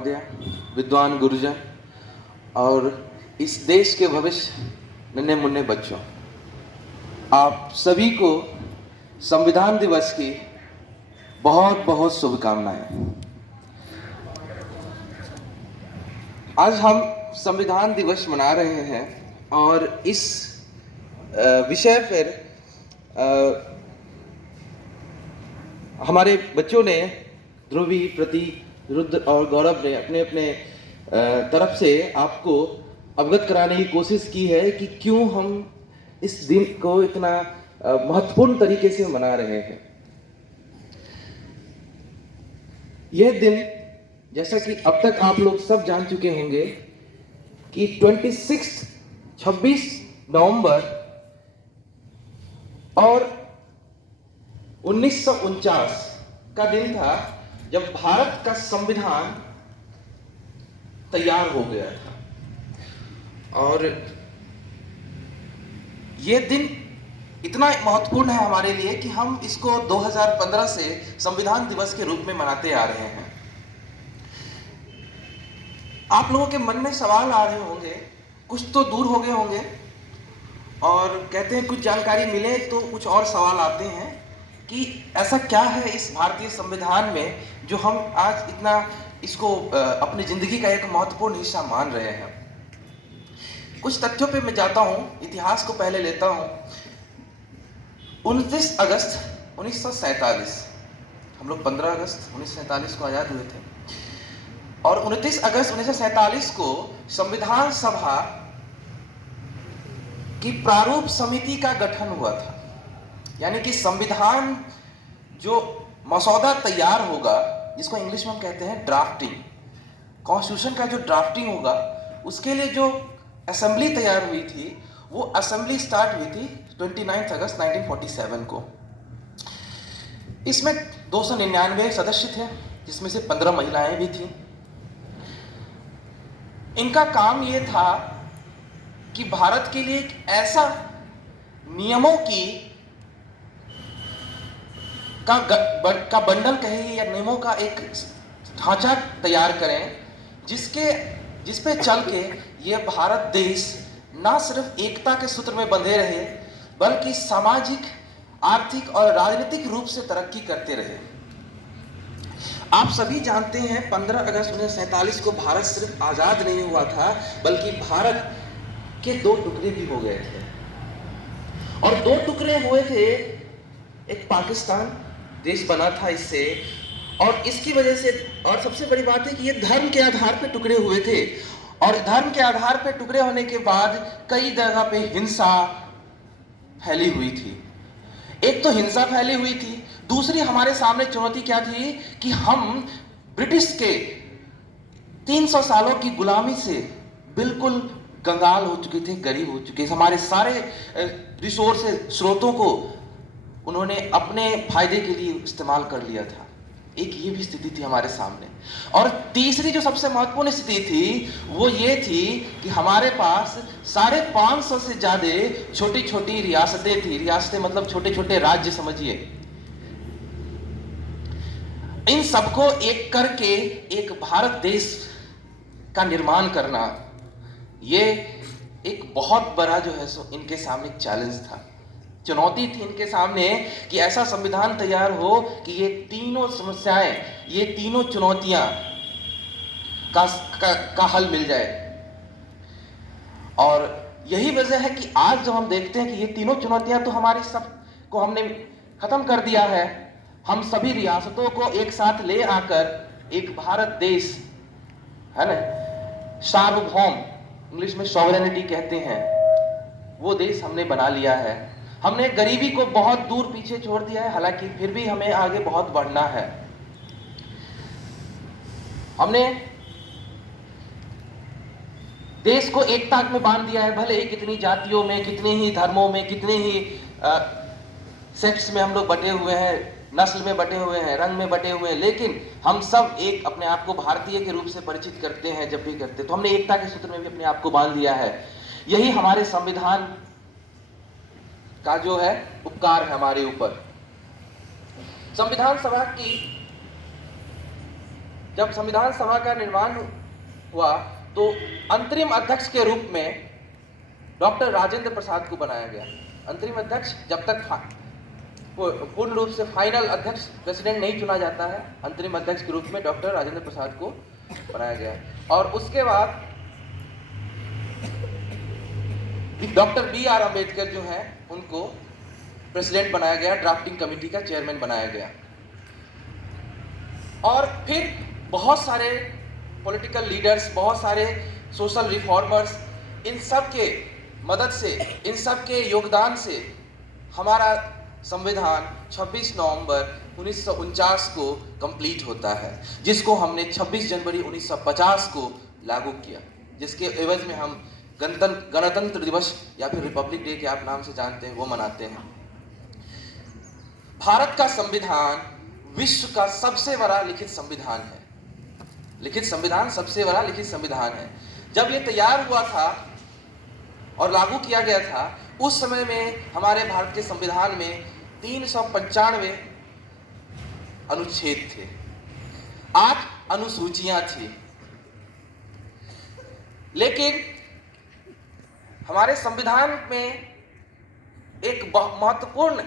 महोदय, विद्वान गुरुजन और इस देश के भविष्य नन्हे मुन्ने बच्चों, आप सभी को संविधान दिवस की बहुत बहुत शुभकामनाएं। आज हम संविधान दिवस मना रहे हैं और इस विषय पर हमारे बच्चों ने, ध्रुवी, प्रतीक, रुद्र और गौरव ने अपने अपने तरफ से आपको अवगत कराने की कोशिश की है कि क्यों हम इस दिन को इतना महत्वपूर्ण तरीके से मना रहे हैं। यह दिन, जैसा कि अब तक आप लोग सब जान चुके होंगे कि 26 नवंबर और 1949 का दिन था जब भारत का संविधान तैयार हो गया था। और यह दिन इतना महत्वपूर्ण है हमारे लिए कि हम इसको 2015 से संविधान दिवस के रूप में मनाते आ रहे हैं। आप लोगों के मन में सवाल आ रहे होंगे, कुछ तो दूर हो गए होंगे, और कहते हैं कुछ जानकारी मिले तो कुछ और सवाल आते हैं कि ऐसा क्या है इस भारतीय संविधान में जो हम आज इतना इसको अपनी जिंदगी का एक महत्वपूर्ण हिस्सा मान रहे हैं। कुछ तथ्यों पे मैं जाता हूं, इतिहास को पहले लेता हूं। 29 अगस्त 1947, हम लोग 15 अगस्त 1947 को आजाद हुए थे, और 29 अगस्त 1947 को संविधान सभा की प्रारूप समिति का गठन हुआ था। यानी कि संविधान जो मसौदा तैयार होगा, जिसको इंग्लिश में हम कहते हैं ड्राफ्टिंग, कॉन्स्टिट्यूशन का जो ड्राफ्टिंग होगा, उसके लिए जो असेंबली तैयार हुई थी, वो असेंबली स्टार्ट हुई थी 29 अगस्त 1947 को। इसमें 299 सदस्य थे, जिसमें से 15 महिलाएं भी थीं। इनका काम ये था कि भारत के लिए एक ऐसा नियमों की का बंडल कहें या नियमों का एक ढांचा तैयार करें जिस पे चल के ये भारत देश ना सिर्फ एकता के सूत्र में बंधे रहे, बल्कि सामाजिक, आर्थिक और राजनीतिक रूप से तरक्की करते रहे। आप सभी जानते हैं 15 अगस्त 1947 को भारत सिर्फ आजाद नहीं हुआ था, बल्कि भारत के 2 टुकड़े भी हो गए थे। और 2 टुकड़े हुए थे, एक पाकिस्तान देश बना था इससे, और इसकी वजह से, और सबसे बड़ी बात है कि ये धर्म के आधार पर टुकड़े हुए थे। और धर्म के आधार पर टुकड़े होने के बाद कई जगह पे हिंसा फैली हुई थी। एक तो हिंसा फैली हुई थी, दूसरी हमारे सामने चुनौती क्या थी कि हम ब्रिटिश के 300 सालों की गुलामी से बिल्कुल कंगाल हो चुके थे, गरीब हो चुके थे। हमारे सारे रिसोर्सेज, स्रोतों को उन्होंने अपने फायदे के लिए इस्तेमाल कर लिया था। एक ये भी स्थिति थी हमारे सामने। और तीसरी जो सबसे महत्वपूर्ण स्थिति थी, वो ये थी कि हमारे पास 550 से ज्यादा छोटी छोटी रियासतें थी। रियासतें मतलब छोटे छोटे राज्य समझिए। इन सबको एक करके एक भारत देश का निर्माण करना, ये एक बहुत बड़ा जो है सो इनके सामने एक चैलेंज था, चुनौती थी इनके सामने कि ऐसा संविधान तैयार हो कि ये तीनों समस्याएं, ये तीनों चुनौतियां का हल मिल जाए। और यही वजह है कि आज जब हम देखते हैं कि ये तीनों चुनौतियां तो हमारी सब को हमने खत्म कर दिया है, हम सभी रियासतों को एक साथ ले आकर एक भारत देश, है ना, सार्वभौम, इंग्लिश में सॉवरेनिटी कहते हैं, वो देश हमने बना लिया है। हमने गरीबी को बहुत दूर पीछे छोड़ दिया है, हालांकि फिर भी हमें आगे बहुत बढ़ना है। हमने देश को एकता में बांध दिया है, भले ही कितनी जातियों में, कितने ही धर्मों में, कितने ही सेक्ट्स में हम लोग बटे हुए हैं, नस्ल में बटे हुए हैं, रंग में बटे हुए हैं, लेकिन हम सब एक अपने आप को भारतीय के रूप से परिचित करते हैं। जब भी करते तो हमने एकता के सूत्र में भी अपने आप को बांध दिया है। यही हमारे संविधान का जो है उपकार है हमारे ऊपर। संविधान सभा की जब संविधान सभा का निर्माण हुआ तो अंतरिम अध्यक्ष के रूप में डॉक्टर राजेंद्र प्रसाद को बनाया गया। अंतरिम अध्यक्ष, जब तक पूर्ण रूप से फाइनल अध्यक्ष प्रेसिडेंट नहीं चुना जाता है, अंतरिम अध्यक्ष के रूप में डॉक्टर राजेंद्र प्रसाद को बनाया गया। और उसके बाद डॉक्टर B.R. अम्बेडकर जो हैं उनको प्रेसिडेंट बनाया गया, ड्राफ्टिंग कमेटी का चेयरमैन बनाया गया। और फिर बहुत सारे पॉलिटिकल लीडर्स, बहुत सारे सोशल रिफॉर्मर्स, इन सब के मदद से, इन सब के योगदान से हमारा संविधान 26 नवंबर 1949 को कंप्लीट होता है, जिसको हमने 26 जनवरी 1950 को लागू किया, जिसके एवज में हम गणतंत्र दिवस या फिर रिपब्लिक डे के आप नाम से जानते हैं वो मनाते हैं। भारत का संविधान विश्व का सबसे बड़ा लिखित संविधान है। लिखित संविधान सबसे बड़ा लिखित संविधान है। जब ये तैयार हुआ था और लागू किया गया था, उस समय में हमारे भारत के संविधान में 395 अनुच्छेद थे, 8 अनुसूचियां थी। लेकिन हमारे संविधान में एक महत्वपूर्ण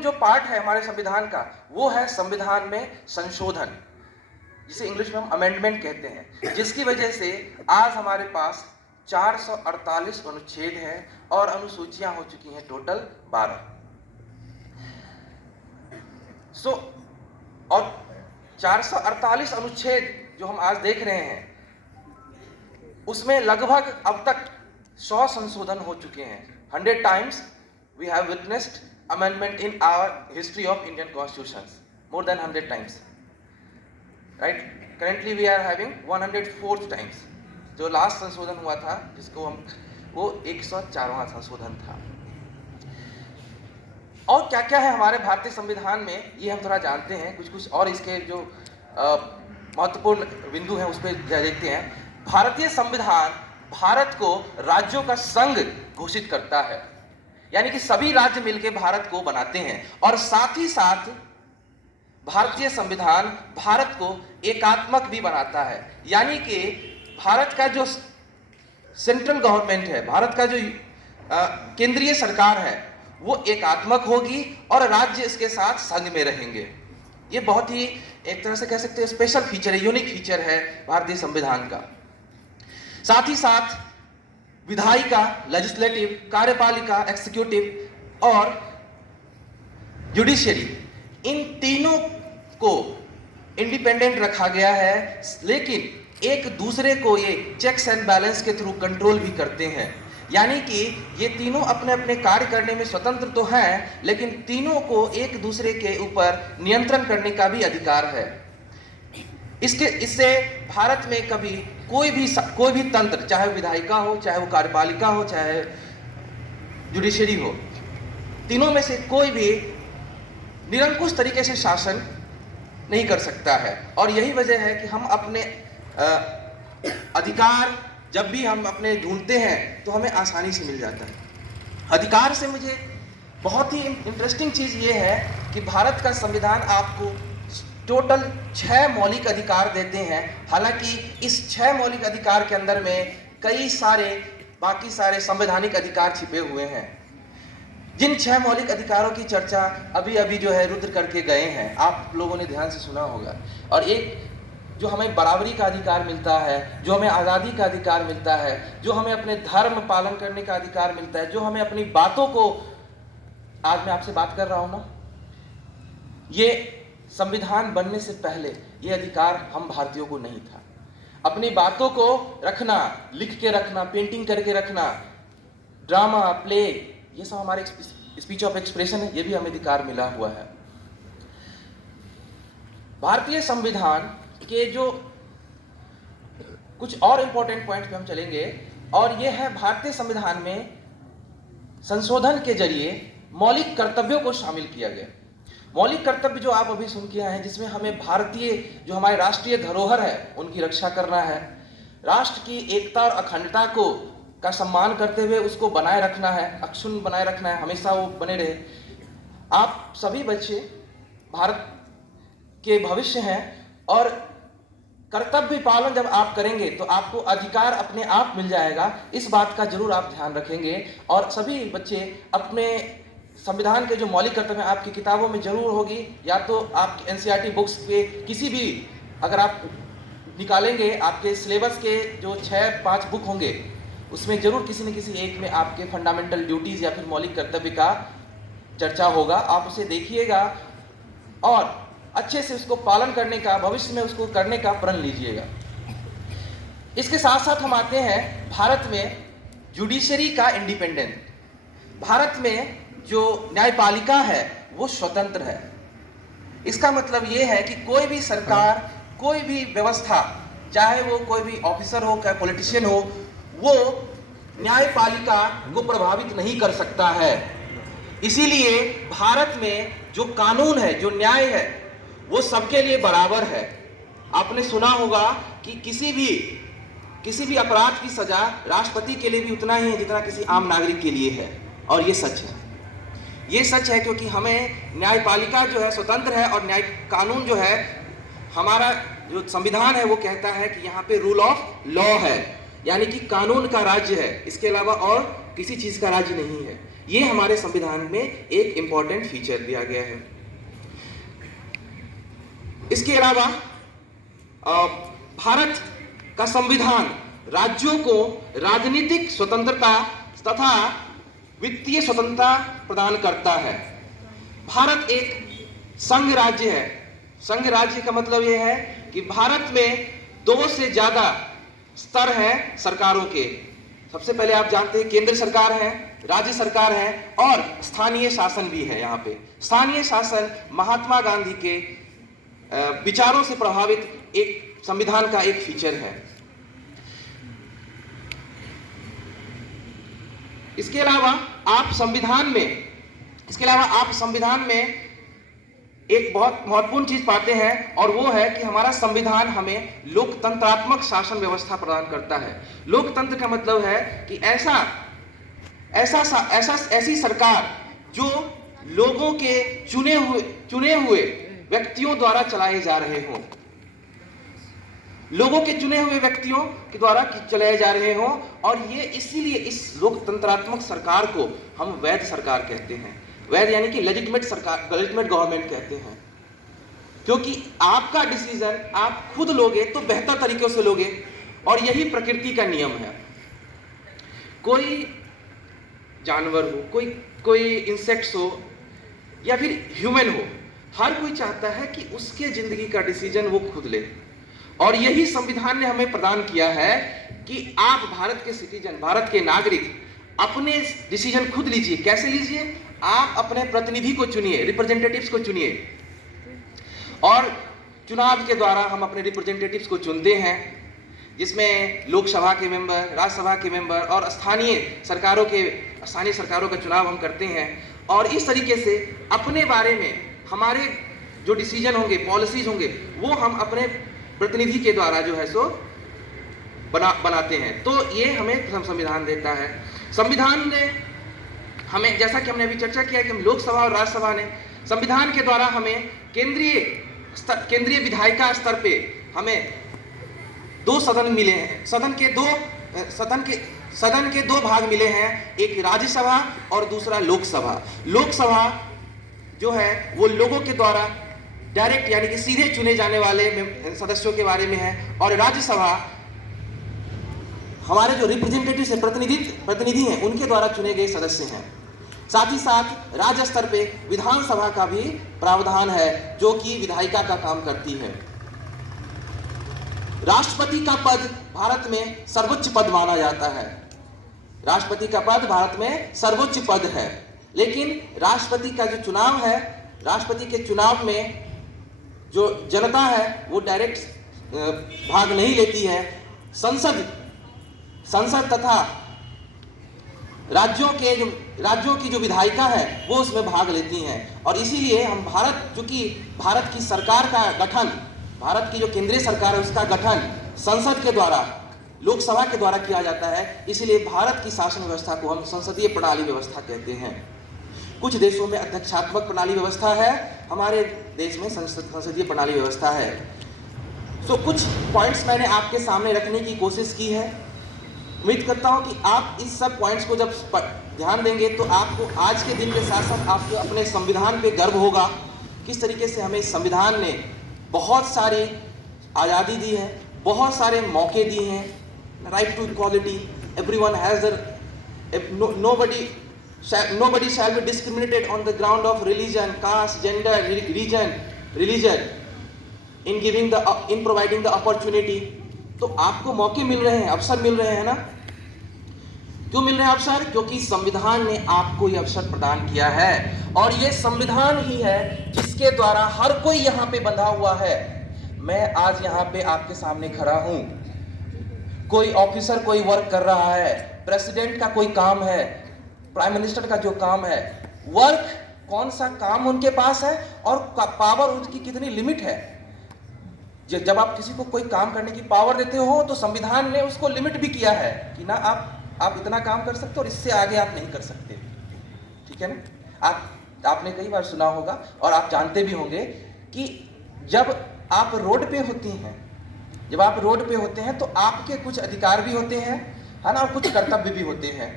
जो पार्ट है हमारे संविधान का, वो है संविधान में संशोधन, जिसे इंग्लिश में हम अमेंडमेंट कहते हैं, जिसकी वजह से आज हमारे पास 448 अनुच्छेद हैं और अनुसूचियां हो चुकी हैं टोटल 12। और 448 अनुच्छेद जो हम आज देख रहे हैं, उसमें लगभग अब तक 100 संशोधन हो चुके हैं। 100 times we have witnessed amendment in our history of Indian constitutions, more than 100 times, right? Currently we are having 104th times, जो लास्ट संशोधन हुआ था जिसको वो 104वां संशोधन था। और क्या क्या है हमारे भारतीय संविधान में, ये हम थोड़ा जानते हैं, कुछ और इसके जो महत्वपूर्ण बिंदु हैं उस पर देखते हैं। भारतीय संविधान भारत को राज्यों का संघ घोषित करता है, यानी कि सभी राज्य मिलकर भारत को बनाते हैं। और साथ ही साथ भारतीय संविधान भारत को एकात्मक भी बनाता है, यानी कि भारत का जो सेंट्रल गवर्नमेंट है, भारत का जो केंद्रीय सरकार है, वो एकात्मक होगी और राज्य इसके साथ संघ में रहेंगे। ये बहुत ही एक तरह से कह सकते हैं स्पेशल फीचर है, यूनिक फीचर है भारतीय संविधान का। साथ ही साथ विधायिका, लेजिस्लेटिव, कार्यपालिका, एग्जीक्यूटिव और जुडिशरी, इन तीनों को इंडिपेंडेंट रखा गया है, लेकिन एक दूसरे को ये चेक्स एंड बैलेंस के थ्रू कंट्रोल भी करते हैं। यानी कि ये तीनों अपने अपने कार्य करने में स्वतंत्र तो हैं, लेकिन तीनों को एक दूसरे के ऊपर नियंत्रण करने का भी अधिकार है। इससे भारत में कभी कोई भी तंत्र, चाहे विधायिका हो, चाहे वो कार्यपालिका हो, चाहे जुडिशरी हो, तीनों में से कोई भी निरंकुश तरीके से शासन नहीं कर सकता है। और यही वजह है कि हम अपने अधिकार जब भी हम अपने ढूंढते हैं तो हमें आसानी से मिल जाता है। अधिकार से मुझे बहुत ही इंटरेस्टिंग चीज़ ये है कि भारत का संविधान आपको टोटल 6 मौलिक अधिकार देते हैं। हालांकि इस 6 मौलिक अधिकार के अंदर में कई सारे बाकी सारे संवैधानिक अधिकार छिपे हुए हैं, जिन 6 मौलिक अधिकारों की चर्चा अभी अभी जो है रुद्र करके गए हैं, आप लोगों ने ध्यान से सुना होगा। और एक जो हमें बराबरी का अधिकार मिलता है, जो हमें आज़ादी का अधिकार मिलता है, जो हमें अपने धर्म पालन करने का अधिकार मिलता है, जो हमें अपनी बातों को, आज मैं आपसे बात कर रहा हूँ ना, ये संविधान बनने से पहले ये अधिकार हम भारतीयों को नहीं था। अपनी बातों को रखना, लिख के रखना, पेंटिंग करके रखना, ड्रामा, प्ले, ये सब हमारे स्पीच ऑफ एक्सप्रेशन है, ये भी हमें अधिकार मिला हुआ है। भारतीय संविधान के जो कुछ और इंपॉर्टेंट पॉइंट पे हम चलेंगे, और ये है भारतीय संविधान में संशोधन के जरिए मौलिक कर्तव्यों को शामिल किया गया। मौलिक कर्तव्य जो आप अभी सुन के आए हैं, जिसमें हमें भारतीय जो हमारे राष्ट्रीय धरोहर है उनकी रक्षा करना है, राष्ट्र की एकता और अखंडता को का सम्मान करते हुए उसको बनाए रखना है, अक्षुण्ण बनाए रखना है, हमेशा वो बने रहे। आप सभी बच्चे भारत के भविष्य हैं और कर्तव्य पालन जब आप करेंगे तो आपको अधिकार अपने आप मिल जाएगा। इस बात का जरूर आप ध्यान रखेंगे और सभी बच्चे अपने संविधान के जो मौलिक कर्तव्य आपकी किताबों में जरूर होगी, या तो आपकी एनसीईआरटी बुक्स के किसी भी, अगर आप निकालेंगे आपके सिलेबस के जो 6-5 बुक होंगे उसमें जरूर किसी न किसी एक में आपके फंडामेंटल ड्यूटीज़ या फिर मौलिक कर्तव्य का चर्चा होगा। आप उसे देखिएगा और अच्छे से उसको पालन करने का, भविष्य में उसको करने का प्रण लीजिएगा। इसके साथ साथ हम आते हैं भारत में जुडिशरी का इंडिपेंडेंस। भारत में जो न्यायपालिका है वो स्वतंत्र है। इसका मतलब ये है कि कोई भी सरकार, कोई भी व्यवस्था, चाहे वो कोई भी ऑफिसर हो, चाहे पॉलिटिशियन हो, वो न्यायपालिका को प्रभावित नहीं कर सकता है। इसीलिए भारत में जो कानून है, जो न्याय है, वो सबके लिए बराबर है। आपने सुना होगा कि किसी भी अपराध की सजा राष्ट्रपति के लिए भी उतना ही है जितना किसी आम नागरिक के लिए है, और ये सच है। ये सच है क्योंकि हमें न्यायपालिका जो है स्वतंत्र है और न्याय कानून जो है, हमारा जो संविधान है वो कहता है कि यहाँ पे रूल ऑफ लॉ है, यानी कि कानून का राज्य है, इसके अलावा और किसी चीज का राज्य नहीं है। ये हमारे संविधान में एक इंपॉर्टेंट फीचर दिया गया है। इसके अलावा भारत का संविधान राज्यों को राजनीतिक स्वतंत्रता तथा वित्तीय स्वतंत्रता प्रदान करता है। भारत एक संघ राज्य है। संघ राज्य का मतलब यह है कि भारत में 2 से ज्यादा स्तर हैं सरकारों के। सबसे पहले आप जानते हैं केंद्र सरकार है, राज्य सरकार है और स्थानीय शासन भी है। यहाँ पे स्थानीय शासन महात्मा गांधी के विचारों से प्रभावित एक संविधान का एक फीचर है। इसके अलावा आप संविधान में एक बहुत महत्वपूर्ण चीज पाते हैं, और वो है कि हमारा संविधान हमें लोकतंत्रात्मक शासन व्यवस्था प्रदान करता है। लोकतंत्र का मतलब है कि ऐसी सरकार जो लोगों के चुने हुए व्यक्तियों द्वारा चलाए जा रहे हों, लोगों के चुने हुए व्यक्तियों के द्वारा चलाए जा रहे हों। और ये इसीलिए इस लोकतंत्रात्मक सरकार को हम वैध सरकार कहते हैं। वैध यानी कि लेजिटिमेट सरकार, लेजिटिमेट गवर्नमेंट कहते हैं, क्योंकि आपका डिसीजन आप खुद लोगे तो बेहतर तरीकों से लोगे, और यही प्रकृति का नियम है। कोई जानवर हो, कोई इंसेक्ट्स हो या फिर ह्यूमन हो, हर कोई चाहता है कि उसके जिंदगी का डिसीजन वो खुद ले, और यही संविधान ने हमें प्रदान किया है कि आप भारत के सिटीजन, भारत के नागरिक अपने डिसीजन खुद लीजिए। कैसे लीजिए? आप अपने प्रतिनिधि को चुनिए, रिप्रेजेंटेटिव्स को चुनिए, और चुनाव के द्वारा हम अपने रिप्रेजेंटेटिव्स को चुनते हैं, जिसमें लोकसभा के मेंबर, राज्यसभा के मेंबर और स्थानीय सरकारों का चुनाव हम करते हैं। और इस तरीके से अपने बारे में हमारे जो डिसीजन होंगे, पॉलिसीज होंगे, वो हम अपने प्रतिनिधि के द्वारा जो है सो बनाते हैं। तो ये हमें संविधान देता है। संविधान ने हमें, जैसा कि हमने अभी चर्चा किया कि हम लोकसभा और राज्यसभा ने संविधान के द्वारा हमें केंद्रीय विधायिका स्तर पे हमें 2 सदन मिले हैं। सदन के 2 भाग मिले हैं, एक राज्यसभा और दूसरा लोकसभा। लोकसभा जो है वो लोगों के द्वारा डायरेक्ट यानी कि सीधे चुने जाने वाले सदस्यों के बारे में है, और राज्यसभा हमारे जो रिप्रेजेंटेटिव है, प्रतिनिधि हैं, उनके द्वारा चुने गए सदस्य हैं। साथ ही साथ राज्य स्तर पे विधानसभा का भी प्रावधान है, जो कि विधायिका का काम करती है। राष्ट्रपति का पद भारत में सर्वोच्च पद माना जाता है। राष्ट्रपति का पद भारत में सर्वोच्च पद है, लेकिन राष्ट्रपति का जो चुनाव है, राष्ट्रपति के चुनाव में जो जनता है वो डायरेक्ट भाग नहीं लेती है। संसद तथा राज्यों की जो विधायिका है वो उसमें भाग लेती हैं, और इसीलिए हम चूंकि भारत की सरकार का गठन, भारत की जो केंद्रीय सरकार है उसका गठन संसद के द्वारा, लोकसभा के द्वारा किया जाता है, इसीलिए भारत की शासन व्यवस्था को हम संसदीय प्रणाली व्यवस्था कहते हैं। कुछ देशों में अध्यक्षात्मक प्रणाली व्यवस्था है, हमारे देश में संसदीय प्रणाली व्यवस्था है। तो कुछ पॉइंट्स मैंने आपके सामने रखने की कोशिश की है। उम्मीद करता हूं कि आप इस सब पॉइंट्स को जब ध्यान देंगे तो आपको आज के दिन के साथ साथ आपको अपने संविधान पे गर्व होगा, किस तरीके से हमें संविधान ने बहुत सारी आज़ादी दी है, बहुत सारे मौके दिए हैं, right to equality, everyone has nobody shall be discriminated on the ground of religion, caste, gender, religion in providing the opportunity। तो आपको मौके मिल रहे हैं, अवसर मिल रहे हैं ना। क्यों मिल रहे हैं अवसर? क्योंकि संविधान ने आपको ये अवसर प्रदान किया है, और ये संविधान ही है जिसके द्वारा हर कोई यहाँ पे बंधा हुआ है। मैं आज यहाँ पे आपके सामने खड़ा हूँ, कोई ऑफिसर कोई वर्क कर रहा है, प्रेसिडेंट का कोई काम है, प्राइम मिनिस्टर का जो काम है, वर्क कौन सा काम उनके पास है और पावर उनकी कितनी लिमिट है। जब आप किसी को कोई काम करने की पावर देते हो तो संविधान ने उसको लिमिट भी किया है कि ना आप इतना काम कर सकते हो और इससे आगे आप नहीं कर सकते, ठीक है ना। आपने कई बार सुना होगा और आप जानते भी होंगे कि जब आप रोड पे होते हैं तो आपके कुछ अधिकार भी होते हैं, है ना, और कुछ कर्तव्य भी होते हैं।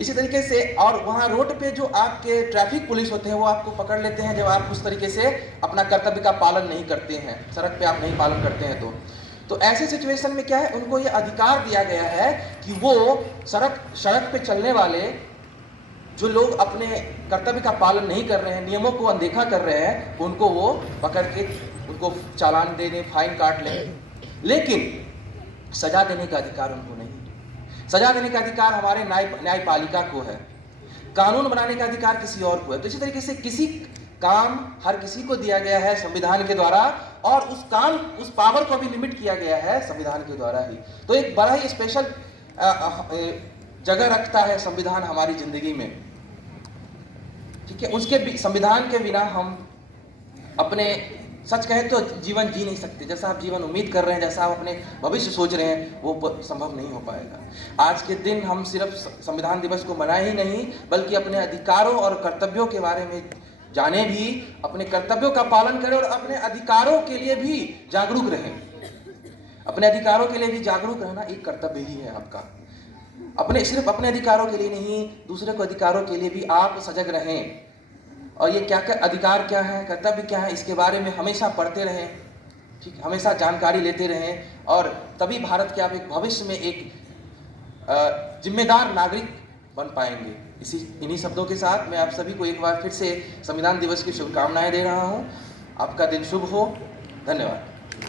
इसी तरीके से और वहाँ रोड पे जो आपके ट्रैफिक पुलिस होते हैं वो आपको पकड़ लेते हैं जब आप उस तरीके से अपना कर्तव्य का पालन नहीं करते हैं, सड़क पे आप नहीं पालन करते हैं। तो ऐसे सिचुएशन में क्या है, उनको ये अधिकार दिया गया है कि वो सड़क पे चलने वाले जो लोग अपने कर्तव्य का पालन नहीं कर रहे हैं, नियमों को अनदेखा कर रहे हैं, उनको वो पकड़ के उनको चालान दे दें, फाइन काट लें, लेकिन सजा देने का अधिकार उनको नहीं। सजा देने का अधिकार हमारे न्यायपालिका को है, कानून बनाने का अधिकार किसी और को है। तो इसी तरीके से किसी काम हर किसी को दिया गया है संविधान के द्वारा, और उस पावर को भी लिमिट किया गया है संविधान के द्वारा ही। तो एक बड़ा ही स्पेशल जगह रखता है संविधान हमारी जिंदगी में, ठीक है। उसके संविधान के बिना हम अपने सच कहें तो जीवन जी नहीं सकते। जैसा आप जीवन उम्मीद कर रहे हैं, जैसा आप अपने भविष्य सोच रहे हैं, वो संभव नहीं हो पाएगा। आज के दिन हम सिर्फ संविधान दिवस को मनाए ही नहीं, बल्कि अपने अधिकारों और कर्तव्यों के बारे में जाने भी, अपने कर्तव्यों का पालन करें और अपने अधिकारों के लिए भी जागरूक रहें। अपने अधिकारों के लिए भी जागरूक रहना एक कर्तव्य ही है आपका। सिर्फ अपने अधिकारों के लिए नहीं, दूसरे को अधिकारों के लिए भी आप सजग रहें। और ये क्या अधिकार क्या है, कर्तव्य क्या है, इसके बारे में हमेशा पढ़ते रहें, ठीक, हमेशा जानकारी लेते रहें, और तभी भारत के आप एक भविष्य में एक जिम्मेदार नागरिक बन पाएंगे। इन्हीं शब्दों के साथ मैं आप सभी को एक बार फिर से संविधान दिवस की शुभकामनाएं दे रहा हूं। आपका दिन शुभ हो। धन्यवाद।